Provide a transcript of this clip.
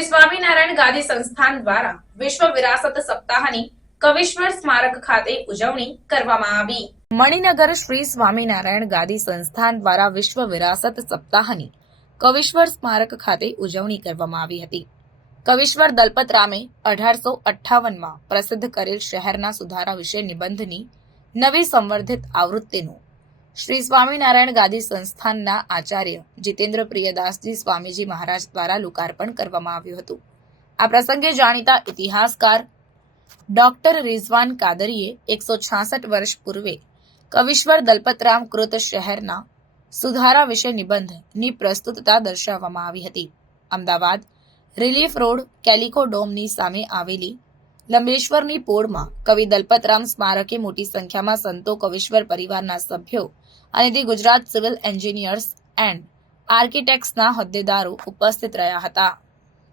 શ્રી સ્વામિનારાયણ ગાદી સંસ્થાન દ્વારા વિશ્વ વિરાસત સપ્તાહની કવિશ્વર સ્મારક ખાતે ઉજવણી કરવામાં આવી। મણિનગર શ્રી સ્વામિનારાયણ ગાદી સંસ્થાન દ્વારા વિશ્વ વિરાસત સપ્તાહની કવિશ્વર સ્મારક ખાતે ઉજવણી કરવામાં આવી હતી। કવિશ્વર દલપતરામે 1858માં પ્રસિદ્ધ કરેલ શહેરના સુધારા વિશે નિબંધની નવી સંવર્ધિત આવૃત્તિનું શ્રી સ્વામિનારાયણ ગાદી સંસ્થાનના આચાર્ય જીતેન્દ્ર પ્રિયદાસજી સ્વામીજી મહારાજ દ્વારા લોકાર્પણ કરવામાં આવ્યું હતું। આ પ્રસંગે જાણીતા ઇતિહાસકાર ડોક્ટર રિઝવાન કાદરીએ 166 વર્ષ પૂર્વે કવિશ્વર દલપતરામ કૃત શહેરના સુધારા વિશે નિબંધની પ્રસ્તુતતા દર્શાવવામાં આવી હતી। અમદાવાદ રિલીફ રોડ કેલિકો ડોમની સામે આવેલી લંબેશ્વરની પોળમાં કવિ દલપતરામ સ્મારકે મોટી સંખ્યામાં સંતો, કવિશ્વર પરિવારના સભ્યો અને તે ગુજરાત સિવિલ એન્જિનિયર્સ એન્ડ આર્કિટેક્ટ્સના હોદ્દેદારો ઉપસ્થિત રહ્યા હતા।